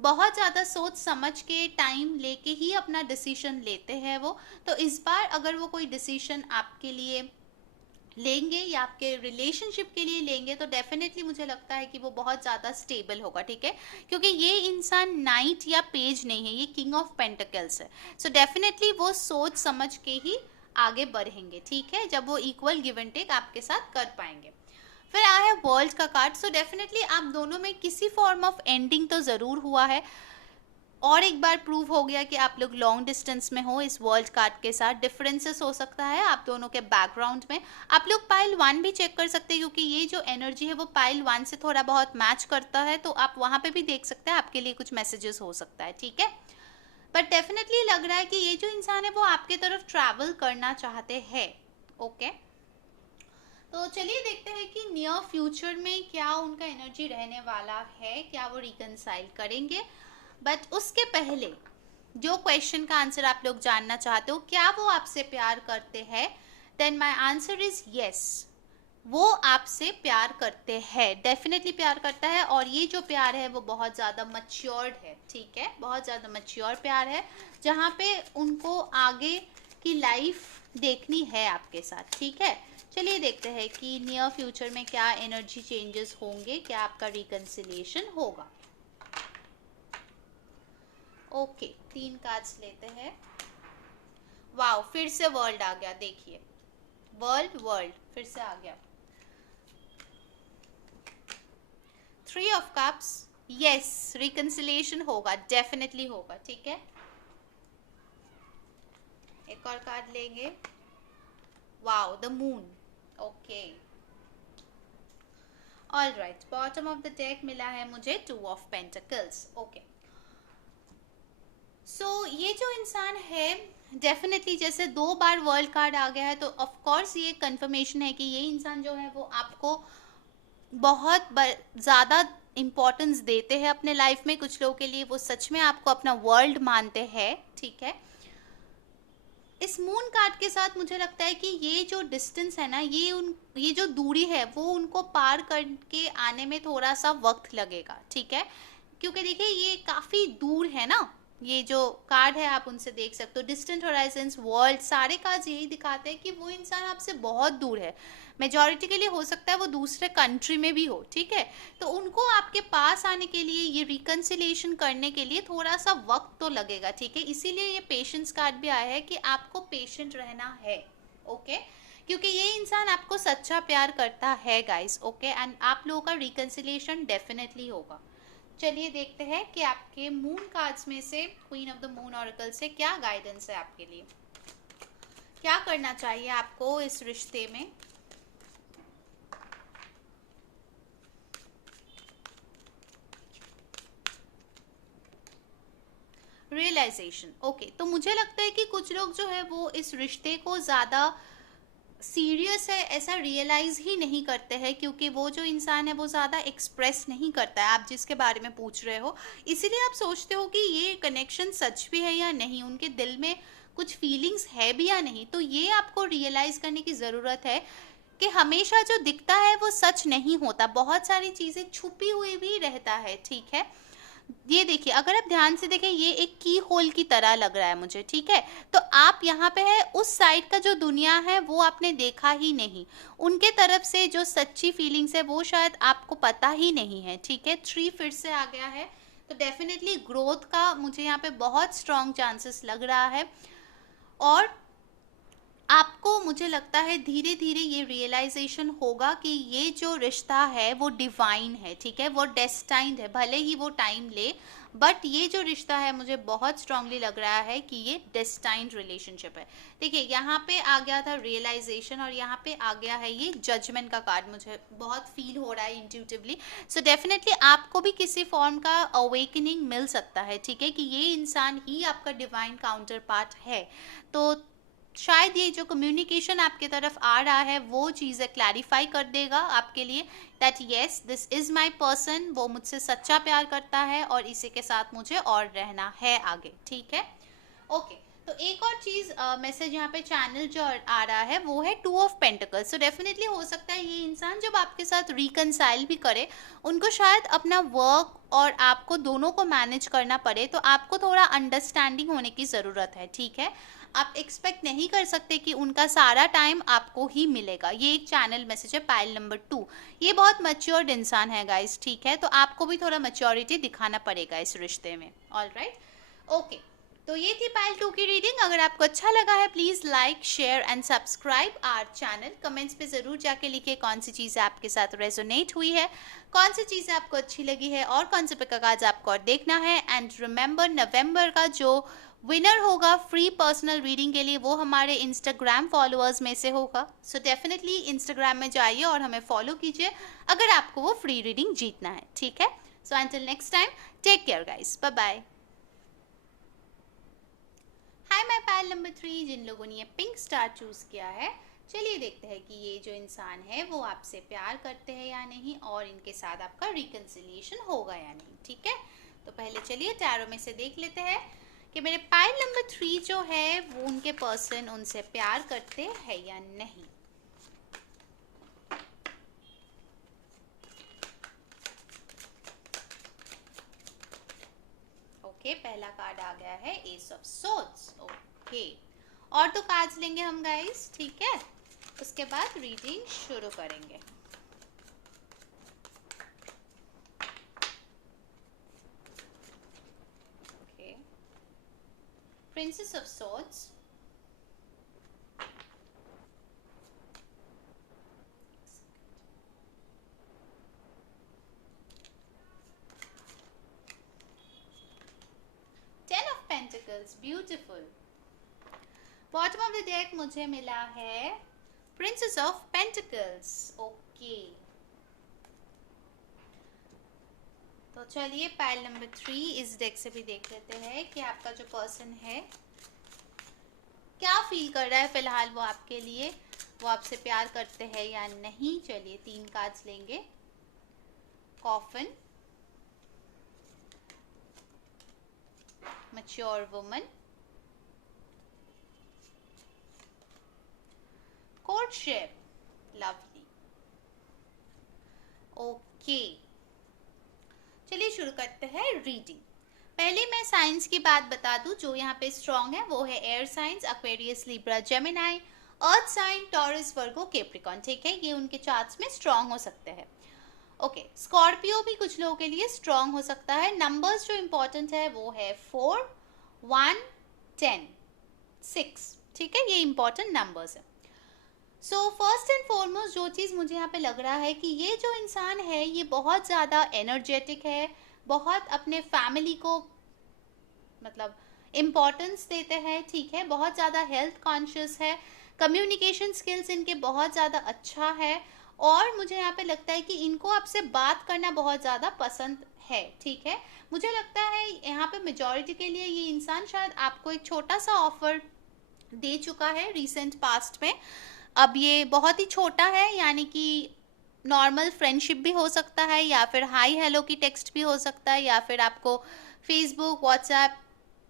बहुत ज़्यादा सोच समझ के टाइम लेके ही अपना डिसीजन लेते हैं वो। तो इस बार अगर वो कोई डिसीजन आपके लिए लेंगे या आपके रिलेशनशिप के लिए लेंगे तो डेफिनेटली मुझे लगता है कि वो बहुत ज़्यादा स्टेबल होगा, ठीक है, क्योंकि ये इंसान नाइट या पेज नहीं है, ये किंग ऑफ पेंटिकल्स है। सो डेफिनेटली वो सोच समझ के ही आगे बढ़ेंगे, ठीक है, जब वो इक्वल गिव एंड टेक आपके साथ कर पाएंगे। फिर आया है वर्ल्ड का कार्ड। सो डेफिनेटली आप दोनों में किसी फॉर्म ऑफ एंडिंग तो ज़रूर हुआ है। और एक बार प्रूव हो गया कि आप लोग लॉन्ग डिस्टेंस में हो इस वर्ल्ड कार्ड के साथ। डिफरेंसेस हो सकता है आप दोनों के बैकग्राउंड में। आप लोग पाइल 1 भी चेक कर सकते हैं, क्योंकि ये जो एनर्जी है वो पाइल 1 से थोड़ा बहुत मैच करता है, तो आप वहां पे भी देख सकते हैं, आपके लिए कुछ मैसेजेस हो सकता है, ठीक है। बट डेफिनेटली लग रहा है कि ये जो इंसान है वो आपके तरफ ट्रैवल करना चाहते हैं। ओके, तो चलिए देखते हैं कि नियर फ्यूचर में क्या उनका एनर्जी रहने वाला है, क्या वो रिकनसाइल करेंगे। बट उसके पहले जो क्वेश्चन का आंसर आप लोग जानना चाहते हो, क्या वो आपसे प्यार करते हैं, then my answer is yes. वो आपसे प्यार करते हैं, डेफिनेटली प्यार करता है, और ये जो प्यार है वो बहुत ज़्यादा मच्योर्ड है, ठीक है, बहुत ज़्यादा मच्योर प्यार है, जहाँ पे उनको आगे की लाइफ देखनी है आपके साथ, ठीक है। चलिए देखते हैं कि नियर फ्यूचर में क्या एनर्जी चेंजेस होंगे, क्या आपका रिकन्सिलिएशन होगा। ओके, 3 कार्ड्स लेते हैं। वाओ, फिर से वर्ल्ड आ गया, देखिए वर्ल्ड वर्ल्ड फिर से आ गया। 3 ऑफ कप्स, यस रिकन्सिलिएशन होगा, डेफिनेटली होगा, ठीक है। एक और कार्ड लेंगे। Wow, the moon, okay all right. Bottom of the deck मिला है मुझे 2 ऑफ पेंटिकल्स। ओके, सो ये जो इंसान है डेफिनेटली, जैसे 2 बार वर्ल्ड कार्ड आ गया है, तो ऑफ कोर्स ये कंफर्मेशन है कि ये इंसान जो है वो आपको बहुत ज़्यादा इम्पोर्टेंस देते हैं अपने लाइफ में। कुछ लोगों के लिए वो सच में आपको अपना वर्ल्ड मानते हैं, ठीक है। इस मून कार्ड के साथ मुझे लगता है कि ये जो डिस्टेंस है ना, ये जो दूरी है वो उनको पार करके आने में थोड़ा सा वक्त लगेगा, ठीक है। क्योंकि देखिए ये काफ़ी दूर है ना, ये जो कार्ड है आप उनसे देख सकते हो, डिस्टेंट होराइजन्स, वर्ल्ड, सारे कार्ड यही दिखाते हैं कि वो इंसान आपसे बहुत दूर है। मेजॉरिटी के लिए हो सकता है वो दूसरे कंट्री में भी हो, ठीक है। तो उनको आपके पास आने के लिए, ये रिकन्सिलिएशन करने के लिए थोड़ा सा वक्त तो लगेगा, ठीक है। इसीलिए ये पेशेंस कार्ड भी आया है कि आपको पेशेंट रहना है, ओके। क्योंकि ये इंसान आपको सच्चा प्यार करता है गाइस, ओके, एंड आप लोगों का रिकन्सिलिएशन डेफिनेटली होगा। चलिए देखते हैं कि आपके मून कार्ड्स में से queen of the moon oracle से क्या गाइडेंस है आपके लिए, क्या करना चाहिए आपको इस रिश्ते में। रियलाइजेशन, ओके, तो मुझे लगता है कि कुछ लोग जो है वो इस रिश्ते को ज़्यादा सीरियस है ऐसा रियलाइज ही नहीं करते हैं, क्योंकि वो जो इंसान है वो ज़्यादा एक्सप्रेस नहीं करता है, आप जिसके बारे में पूछ रहे हो। इसीलिए आप सोचते हो कि ये कनेक्शन सच भी है या नहीं, उनके दिल में कुछ फीलिंग्स है भी या नहीं। तो ये आपको रियलाइज करने की ज़रूरत है कि हमेशा जो दिखता है वो सच नहीं होता, बहुत सारी चीज़ें छुपी हुई भी रहता है, ठीक है। ये देखिए, अगर आप ध्यान से देखें, ये एक की होल की तरह लग रहा है मुझे, ठीक है। तो आप यहाँ पे है, उस साइड का जो दुनिया है वो आपने देखा ही नहीं, उनके तरफ से जो सच्ची फीलिंग्स है वो शायद आपको पता ही नहीं है, ठीक है। 3 फिर से आ गया है, तो डेफिनेटली ग्रोथ का मुझे यहाँ पे बहुत स्ट्रॉन्ग चांसेस लग रहा है, और आपको मुझे लगता है धीरे धीरे ये रियलाइजेशन होगा कि ये जो रिश्ता है वो डिवाइन है, ठीक है, वो डेस्टाइंड है, भले ही वो टाइम ले, बट ये जो रिश्ता है मुझे बहुत स्ट्रांगली लग रहा है कि ये डेस्टाइंड रिलेशनशिप है। देखिए यहाँ पे आ गया था रियलाइजेशन, और यहाँ पे आ गया है ये जजमेंट का कार्ड, मुझे बहुत फील हो रहा है इंट्यूटिवली। सो डेफिनेटली आपको भी किसी फॉर्म का अवेकनिंग मिल सकता है, ठीक है, कि ये इंसान ही आपका डिवाइन काउंटर पार्ट है। तो शायद ये जो कम्युनिकेशन आपके तरफ आ रहा है वो चीज़ें क्लैरिफाई कर देगा आपके लिए, that yes this is my person, वो मुझसे सच्चा प्यार करता है और इसी के साथ मुझे और रहना है आगे, ठीक है। ओके, तो एक और चीज़ मैसेज यहाँ पे चैनल जो आ रहा है वो है 2 ऑफ पेंटिकल्स। सो डेफिनेटली हो सकता है ये इंसान जब आपके साथ रिकनसाइल भी करे, उनको शायद अपना वर्क और आपको दोनों को मैनेज करना पड़े, तो आपको थोड़ा अंडरस्टैंडिंग होने की ज़रूरत है, ठीक है। आप एक्सपेक्ट नहीं कर सकते कि उनका सारा टाइम आपको ही मिलेगा। ये एक चैनल मैसेज है पाइल नंबर 2। ये बहुत मैच्योर्ड इंसान है गाइस, ठीक है, तो आपको भी थोड़ा मैच्योरिटी दिखाना पड़ेगा इस रिश्ते में, ऑल राइट। ओके, तो ये थी पाइल 2 की रीडिंग। अगर आपको अच्छा लगा है please like share and subscribe our channel. Comments पे जरूर जाके लिखिए कौन सी चीजें आपके साथ रेजोनेट हुई है, कौन सी चीजें आपको अच्छी लगी है और कौन से पैकाज आपको और देखना है। एंड रिमेंबर, नवंबर का जो विनर होगा फ्री पर्सनल रीडिंग के लिए वो हमारे इंस्टाग्राम फॉलोअर्स में से होगा। सो डेफिनेटली इंस्टाग्राम में जाइए और हमें फॉलो कीजिए अगर आपको वो फ्री रीडिंग जीतना है, ठीक है। So until next time, take care guys, bye bye. Hi my pile number 3, जिन लोगों ने ये पिंक स्टार चूज किया है, चलिए देखते हैं कि ये जो इंसान है वो आपसे प्यार करते हैं या नहीं और इनके साथ आपका रिकंसिलिएशन होगा या नहीं, ठीक है। तो पहले चलिए टैरो में से देख लेते हैं कि मेरे पाइल नंबर 3 जो है वो उनके पर्सन उनसे प्यार करते हैं या नहीं। ओके, पहला कार्ड आ गया है एस ऑफ सोर्ड्स। ओके, और तो कार्ड्स लेंगे हम गाइस, ठीक है, उसके बाद रीडिंग शुरू करेंगे। Okay, princess of swords, ten of pentacles, beautiful. Bottom of the deck मुझे मिला है प्रिंसेस ऑफ पेंटिकल्स। ओके, तो चलिए पाइल नंबर 3 इस डेक से भी देख लेते हैं कि आपका जो पर्सन है क्या फील कर रहा है फिलहाल वो आपके लिए, वो आपसे प्यार करते हैं या नहीं। चलिए 3 कार्ड्स लेंगे। Coffin, mature woman, courtship, lovely. Okay, चलिए शुरू करते हैं रीडिंग। पहले मैं साइंस की बात बता दूं, जो यहाँ पे स्ट्रॉन्ग है वो है air signs, Aquarius, Libra, Gemini, earth sign, Taurus, Virgo, Capricorn, ठीक है। ये उनके चार्ट्स में स्ट्रॉन्ग हो सकते हैं। ओके, स्कॉर्पियो भी कुछ लोगों के लिए स्ट्रॉन्ग हो सकता है। नंबर्स जो इंपॉर्टेंट है वो है 4, 1, 10, 6, ठीक है, ये इंपॉर्टेंट नंबर्स है। सो फर्स्ट एंड फॉरमोस्ट जो चीज़ मुझे यहाँ पे लग रहा है कि ये जो इंसान है ये बहुत ज़्यादा एनर्जेटिक है, बहुत अपने फैमिली को मतलब इम्पोर्टेंस देते हैं, ठीक है, बहुत ज़्यादा हेल्थ कॉन्शियस है, कम्युनिकेशन स्किल्स इनके बहुत ज़्यादा अच्छा है और मुझे यहाँ पे लगता है कि इनको आपसे बात करना बहुत ज़्यादा पसंद है, ठीक है। मुझे लगता है यहाँ पे मेजॉरिटी के लिए ये इंसान शायद आपको एक छोटा सा ऑफर दे चुका है रिसेंट पास्ट में। अब ये बहुत ही छोटा है, यानी कि नॉर्मल फ्रेंडशिप भी हो सकता है या फिर हाई हेलो की टेक्स्ट भी हो सकता है या फिर आपको फेसबुक, व्हाट्सएप,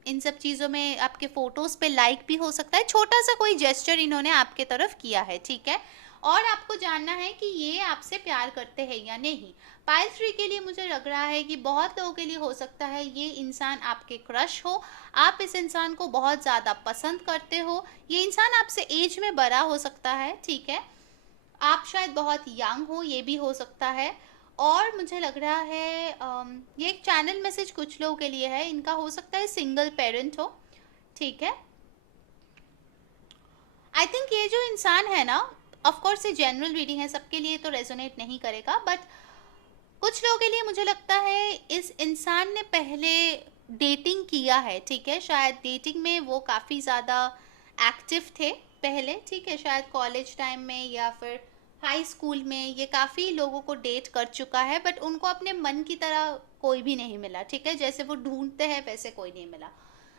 इन सब चीज़ों में आपके फोटोज़ पे लाइक भी हो सकता है। छोटा सा कोई जेस्चर इन्होंने आपके तरफ किया है, ठीक है। और आपको जानना है कि ये आपसे प्यार करते हैं या नहीं। पाइल 3 के लिए मुझे लग रहा है कि बहुत लोगों के लिए हो सकता है ये इंसान आपके क्रश हो, आप इस इंसान को बहुत ज़्यादा पसंद करते हो। ये इंसान आपसे एज में बड़ा हो सकता है, ठीक है, आप शायद बहुत यंग हो, ये भी हो सकता है। और मुझे लग रहा है ये एक चैनल मैसेज कुछ लोगों के लिए है, इनका हो सकता है सिंगल पेरेंट हो, ठीक है। आई थिंक ये जो इंसान है ना, ऑफ कोर्स ये जनरल रीडिंग है, सबके लिए तो रेजोनेट नहीं करेगा, बट कुछ लोगों के लिए मुझे लगता है इस इंसान ने पहले डेटिंग किया है, ठीक है। शायद डेटिंग में वो काफ़ी ज़्यादा एक्टिव थे पहले, ठीक है, शायद कॉलेज टाइम में या फिर हाई स्कूल में ये काफ़ी लोगों को डेट कर चुका है, बट उनको अपने मन की तरह कोई भी नहीं मिला, ठीक है, जैसे वो ढूंढते हैं वैसे कोई नहीं मिला।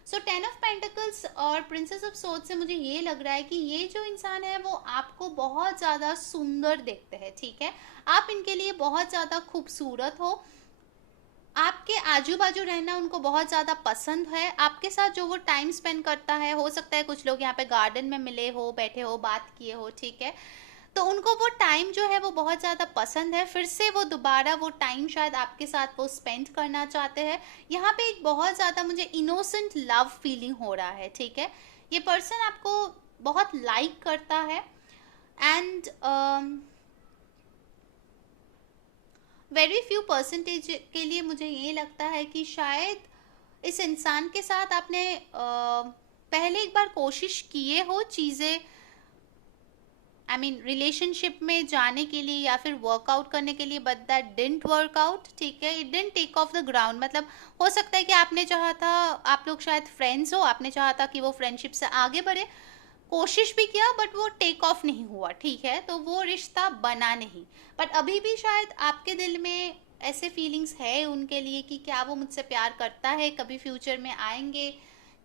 सो 10 ऑफ पेंटिकल्स और प्रिंसेस ऑफ सोर्ड्स से मुझे ये लग रहा है कि ये जो इंसान है वो आपको बहुत ज़्यादा सुंदर देखते हैं, ठीक है, आप इनके लिए बहुत ज़्यादा खूबसूरत हो, आपके आजू बाजू रहना उनको बहुत ज़्यादा पसंद है, आपके साथ जो वो टाइम स्पेंड करता है, हो सकता है कुछ लोग यहाँ पे गार्डन में मिले हो, बैठे हो, बात किए हो, ठीक है, तो उनको वो टाइम जो है वो बहुत ज़्यादा पसंद है, फिर से वो दोबारा वो टाइम शायद आपके साथ वो स्पेंड करना चाहते हैं। यहाँ पे एक बहुत ज़्यादा मुझे इनोसेंट लव फीलिंग हो रहा है, ठीक है, ये पर्सन आपको बहुत लाइक करता है एंड वेरी फ्यू परसेंटेज के लिए मुझे ये लगता है कि शायद इस इंसान के साथ आपने पहले एक बार कोशिश किए हो चीज़ें, आई मीन रिलेशनशिप में जाने के लिए या फिर वर्कआउट करने के लिए, बट दैट डिडंट वर्कआउट, ठीक है, it didn't take off the ground. मतलब हो सकता है कि आपने चाहा था, आप लोग शायद फ्रेंड्स हो, आपने चाहा था कि वो फ्रेंडशिप से आगे बढ़े, कोशिश भी किया बट वो टेक ऑफ नहीं हुआ, ठीक है, तो वो रिश्ता बना नहीं। बट अभी भी शायद आपके दिल में ऐसे फीलिंग्स है उनके लिए कि क्या वो मुझसे प्यार करता है, कभी फ्यूचर में आएंगे,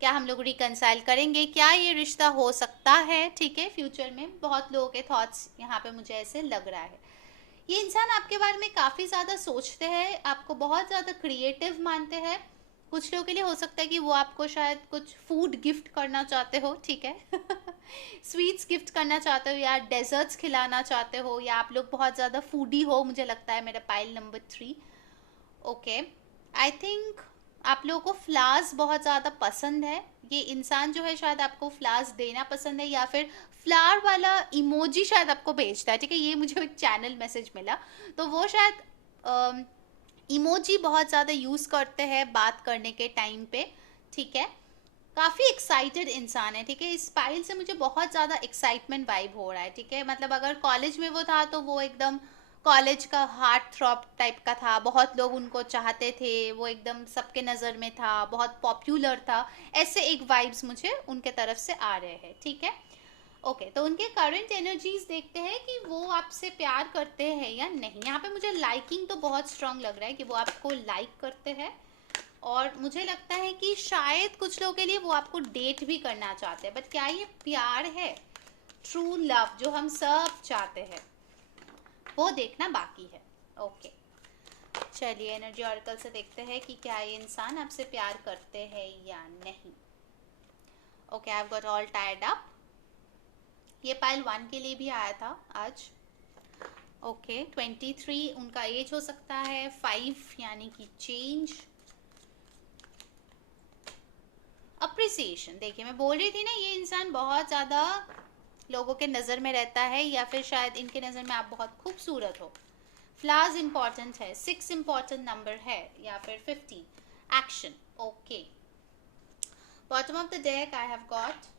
क्या हम लोग रिकनसाइल करेंगे, क्या ये रिश्ता हो सकता है, ठीक है, फ्यूचर में। बहुत लोगों के थॉट्स यहाँ पे मुझे ऐसे लग रहा है। ये इंसान आपके बारे में काफ़ी ज़्यादा सोचते हैं, आपको बहुत ज़्यादा क्रिएटिव मानते हैं। कुछ लोगों के लिए हो सकता है कि वो आपको शायद कुछ फूड गिफ्ट करना चाहते हो, ठीक है, स्वीट्स गिफ्ट करना चाहते हो या डेजर्ट्स खिलाना चाहते हो, या आप लोग बहुत ज़्यादा फूडी हो, मुझे लगता है, मेरा pile number 3। Okay, I think आप लोगों को फ्लावर्स बहुत ज़्यादा पसंद है। ये इंसान जो है शायद आपको फ्लावर्स देना पसंद है, या फिर फ्लावर वाला इमोजी शायद आपको भेजता है, ठीक है, ये मुझे एक चैनल मैसेज मिला, तो वो शायद इमोजी बहुत ज़्यादा यूज़ करते हैं बात करने के टाइम पे, ठीक है। काफ़ी एक्साइटेड इंसान है, ठीक है, इस फाइल से मुझे बहुत ज़्यादा एक्साइटमेंट वाइब हो रहा है, ठीक है। मतलब अगर कॉलेज में वो था तो वो एकदम कॉलेज का हार्ट थ्रॉप टाइप का था, बहुत लोग उनको चाहते थे, वो एकदम सबके नज़र में था, बहुत पॉपुलर था, ऐसे एक वाइब्स मुझे उनके तरफ से आ रहे हैं, ठीक है। ओके, तो उनके करंट एनर्जीज देखते हैं कि वो आपसे प्यार करते हैं या नहीं। यहाँ पे मुझे लाइकिंग तो बहुत स्ट्रांग लग रहा है कि वो आपको लाइक करते हैं, और मुझे लगता है कि शायद कुछ लोगों के लिए वो आपको डेट भी करना चाहते हैं, बट क्या ये प्यार है, ट्रू लव जो हम सब चाहते हैं, वो देखना बाकी है। ओके, चलिए एनर्जी ऑर्कल से देखते हैं कि क्या ये इंसान आपसे प्यार करते हैं या नहीं। Okay, I have got all tired up. ये पाइल 1 के लिए भी आया था आज। ओके, 23 उनका एज हो सकता है, 5 यानी कि चेंज, अप्रिसिएशन। देखिए मैं बोल रही थी ना, ये इंसान बहुत ज़्यादा लोगों के नज़र में रहता है, या फिर शायद इनके नज़र में आप बहुत खूबसूरत हो। फ्लावर्स इंपॉर्टेंट है, 6 इंपॉर्टेंट नंबर है, या फिर 15 action. Okay, bottom of the deck I have got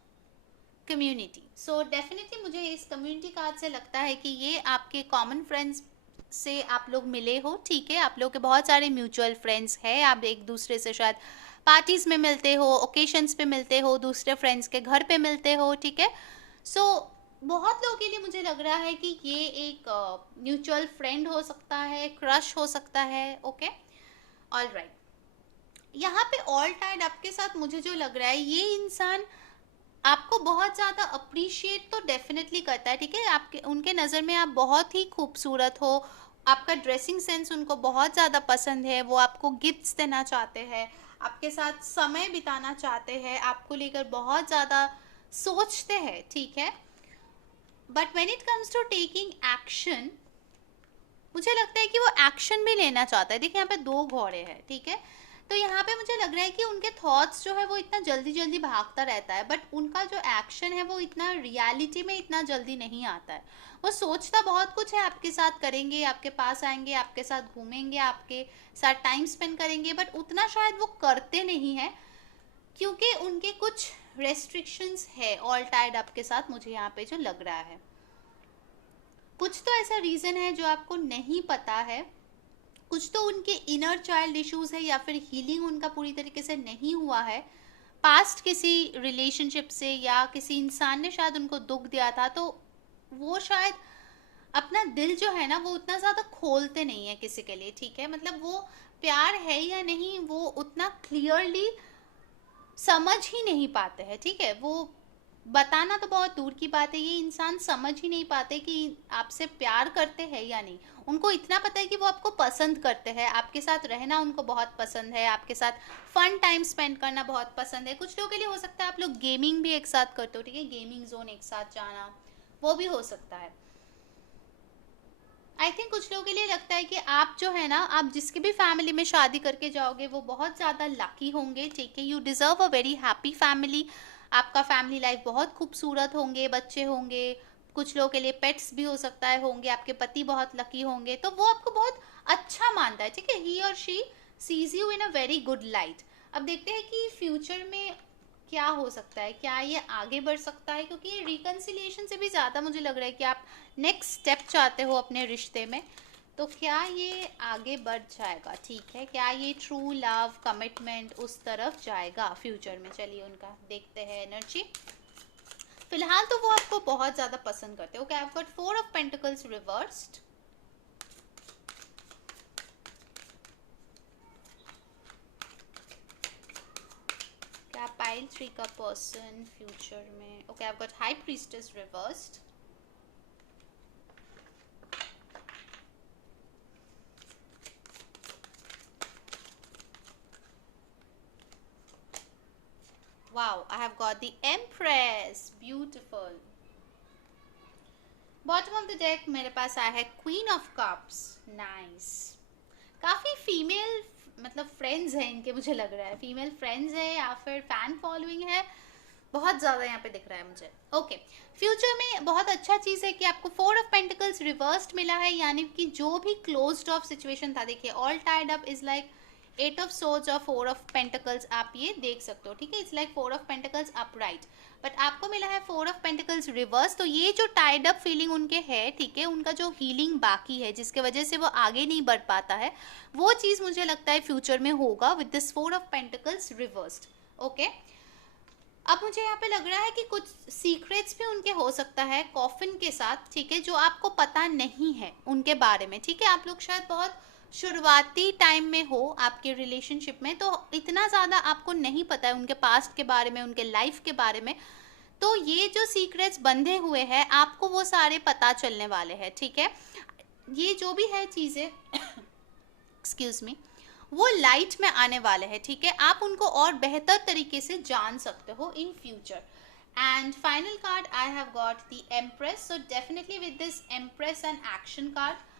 community. So definitely मुझे इस कम्युनिटी कार्ड से लगता है कि ये आपके कॉमन फ्रेंड्स से आप लोग मिले हो, ठीक है, आप लोग के बहुत सारे म्यूचुअल फ्रेंड्स हैं, आप एक दूसरे से शायद पार्टीज में मिलते हो, ओकेशंस पे मिलते हो, दूसरे फ्रेंड्स के घर पे मिलते हो, ठीक है। सो बहुत लोगों के लिए मुझे लग रहा है कि ये एक म्यूचुअल फ्रेंड हो सकता है, क्रश हो सकता है। ओके, ऑल राइट, यहाँ पे ऑल टाइड आपके साथ मुझे जो लग रहा है, ये इंसान आपको बहुत ज़्यादा अप्रिशिएट तो डेफिनेटली करता है, ठीक है, आपके उनके नज़र में आप बहुत ही खूबसूरत हो, आपका ड्रेसिंग सेंस उनको बहुत ज़्यादा पसंद है, वो आपको गिफ्ट्स देना चाहते हैं, आपके साथ समय बिताना चाहते हैं, आपको लेकर बहुत ज़्यादा सोचते हैं, ठीक है। But when it comes to taking action, मुझे लगता है कि वो एक्शन भी लेना चाहता है। देखिए यहाँ पे 2 घोड़े हैं, ठीक है, तो यहाँ पे मुझे लग रहा है कि उनके थॉट्स जो है वो इतना जल्दी जल्दी भागता रहता है, बट उनका जो एक्शन है वो इतना रियलिटी में इतना जल्दी नहीं आता है। वो सोचता बहुत कुछ है, आपके साथ करेंगे, आपके पास आएंगे, आपके साथ घूमेंगे, आपके साथ टाइम स्पेंड करेंगे, बट उतना शायद वो करते नहीं है, क्योंकि उनके कुछ रेस्ट्रिक्शंस है ऑल टाइड आपके साथ, मुझे यहाँ पे जो लग रहा है। कुछ तो ऐसा रीज़न है जो आपको नहीं पता है, कुछ तो उनके इनर चाइल्ड इश्यूज है, या फिर हीलिंग उनका पूरी तरीके से नहीं हुआ है, पास्ट किसी रिलेशनशिप से या किसी इंसान ने शायद उनको दुख दिया था, तो वो शायद अपना दिल जो है ना वो उतना ज़्यादा खोलते नहीं है किसी के लिए, ठीक है, मतलब वो प्यार है या नहीं वो उतना क्लियरली समझ ही नहीं पाते हैं, ठीक है, वो बताना तो बहुत दूर की बात है, ये इंसान समझ ही नहीं पाते कि आपसे प्यार करते हैं या नहीं। उनको इतना पता है कि वो आपको पसंद करते हैं, आपके साथ रहना उनको बहुत पसंद है, आपके साथ फन टाइम स्पेंड करना बहुत पसंद है। कुछ लोगों के लिए हो सकता है आप लोग गेमिंग भी एक साथ करते हो, ठीक है, गेमिंग जोन एक साथ जाना, वो भी हो सकता है। आई थिंक कुछ लोगों के लिए लगता है कि आप जो है ना, आप जिसकी भी फैमिली में शादी करके जाओगे वो बहुत ज़्यादा लकी होंगे, ठीक है, you deserve a very happy family, आपका फैमिली लाइफ बहुत खूबसूरत होंगे, बच्चे होंगे, कुछ लोगों के लिए पेट्स भी हो सकता है होंगे, आपके पति बहुत लकी होंगे, तो वो आपको बहुत अच्छा मानता है, ठीक है, ही और she sees you in a very good light. अब देखते हैं कि फ्यूचर में क्या हो सकता है, क्या ये आगे बढ़ सकता है, क्योंकि ये रिकन्सिलिएशन से भी ज़्यादा मुझे लग रहा है कि आप नेक्स्ट स्टेप चाहते हो अपने रिश्ते में। तो क्या ये आगे बढ़ जाएगा, ठीक है, क्या ये ट्रू लव कमिटमेंट उस तरफ जाएगा फ्यूचर में। चलिए उनका देखते हैं एनर्जी। फिलहाल तो वो आपको बहुत ज़्यादा पसंद करते हो। Okay, I have got 4 of pentacles reversed. क्या पाइल 3 का पर्सन फ्यूचर में। Okay, I have got high priestess reversed. Wow, I have got the Empress. Beautiful. Bottom of the deck मेरे पास आया है Queen of Cups. Nice. काफ़ी female मतलब friends हैं इनके, मुझे लग रहा है फीमेल फ्रेंड्स है या फिर फैन फॉलोइंग है, बहुत ज़्यादा यहाँ पे दिख रहा है मुझे। ओके, फ्यूचर में बहुत अच्छा चीज़ है कि आपको 4 ऑफ पेंटिकल्स रिवर्स्ड मिला है, यानी कि जो भी क्लोज्ड ऑफ सिचुएशन था, देखिए all tied up is like 8 of swords और 4 ऑफ पेंटिकल्स, आप ये देख सकते हो, ठीक है, it's like 4 of pentacles upright, but आपको मिला है 4 ऑफ पेंटिकल्स रिवर्स। तो ये जो टाइड अप फीलिंग उनके है, ठीक है, उनका जो हीलिंग बाकी है जिसके वजह से वो आगे नहीं बढ़ पाता है, वो चीज़ मुझे लगता है फ्यूचर में होगा with this 4 of pentacles reversed. Okay, अब मुझे यहाँ पे लग रहा है कि कुछ सीक्रेट्स भी उनके हो सकता है कॉफिन के साथ, ठीक है, जो आपको पता नहीं है उनके बारे में, ठीक है। आप लोग शायद बहुत शुरुआती टाइम में हो आपके रिलेशनशिप में, तो इतना ज़्यादा आपको नहीं पता है उनके पास्ट के बारे में, उनके लाइफ के बारे में। तो ये जो सीक्रेट्स बंधे हुए हैं आपको वो सारे पता चलने वाले हैं, ठीक है। ये जो भी है चीज़ें एक्सक्यूज मी, वो लाइट में आने वाले हैं, ठीक है, आप उनको और बेहतर तरीके से जान सकते हो in future. And final card I have got the empress, so definitely with this empress and action card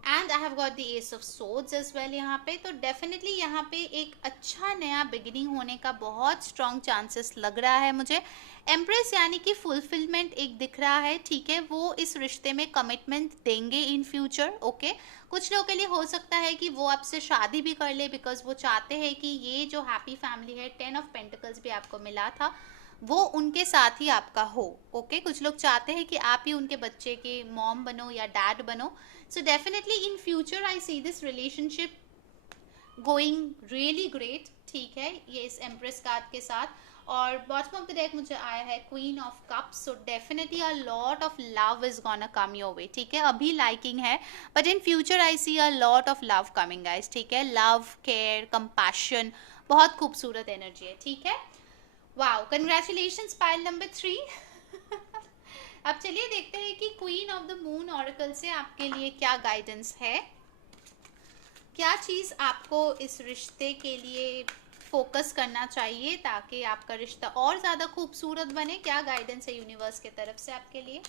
and I have got the ace of swords as well यहाँ पे, तो डेफिनेटली यहाँ पे एक अच्छा नया बिगिनिंग होने का बहुत स्ट्रॉन्ग चांसेस लग रहा है मुझे। एम्प्रेस यानी कि फुलफिलमेंट एक दिख रहा है, ठीक है, वो इस रिश्ते में कमिटमेंट देंगे इन फ्यूचर। ओके, कुछ लोगों के लिए हो सकता है कि वो आपसे शादी भी कर ले, बिकॉज वो चाहते हैं कि ये जो हैप्पी फैमिली है, 10 ऑफ पेंटिकल्स भी आपको मिला था, वो उनके साथ ही आपका हो। ओके, कुछ लोग चाहते हैं कि आप ही उनके बच्चे के मॉम बनो या डैड बनो। So definitely in future I see this relationship going really great, ठीक है, ये इस एम्प्रेस कार्ड के साथ। और बॉटम ऑफ द डेक मुझे आया है queen of cups, so definitely a lot of love is gonna come your way, ठीक है। अभी लाइकिंग है but in future I see a lot of love coming guys, ठीक है, लव, केयर, कंपैशन, बहुत खूबसूरत एनर्जी है, ठीक है। Wow, congratulations pile number 3। अब चलिए देखते हैं कि queen of the moon oracle से आपके लिए क्या गाइडेंस है, क्या चीज़ आपको इस रिश्ते के लिए फोकस करना चाहिए ताकि आपका रिश्ता और ज़्यादा खूबसूरत बने। क्या गाइडेंस है यूनिवर्स के तरफ से आपके लिए।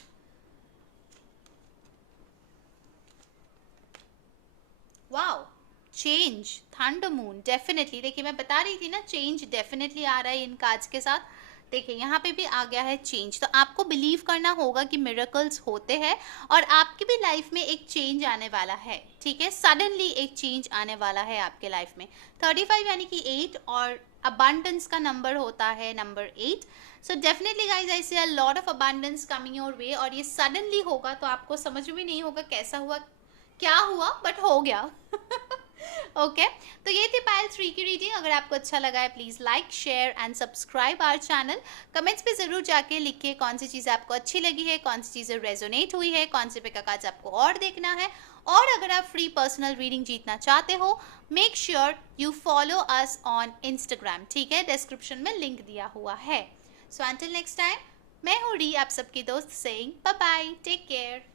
Wow, change, thunder moon, definitely, देखिए मैं बता रही थी ना, चेंज डेफिनेटली आ रहा है इन कार्ड्स के साथ। देखिए यहाँ पे भी आ गया है चेंज, तो आपको बिलीव करना होगा कि मिरेकल्स होते हैं और आपकी भी लाइफ में एक चेंज आने वाला है, ठीक है, सडनली एक चेंज आने वाला है आपके लाइफ में। 35 यानी कि 8 और अबंडेंस का नंबर होता है number 8, so definitely guys I see a lot of abundance coming your way, और ये सडनली होगा तो आपको समझ भी नहीं होगा कैसा हुआ, क्या हुआ, बट हो गया। ओके, तो ये थी पाइल 3 की रीडिंग। अगर आपको अच्छा लगा है please like, share and subscribe our channel. Comments पे ज़रूर जाके लिखिए कौन सी चीज़ आपको अच्छी लगी है, कौन सी चीज़ें रेजोनेट हुई है, कौन से पिक कार्ड्स आपको और देखना है। और अगर आप फ्री पर्सनल रीडिंग जीतना चाहते हो, make sure you follow us on Instagram, ठीक है, डिस्क्रिप्शन में लिंक दिया हुआ है। सो अंटिल नेक्स्ट टाइम, मैं हूँ री, आप सबकी दोस्त, saying bye bye, take care.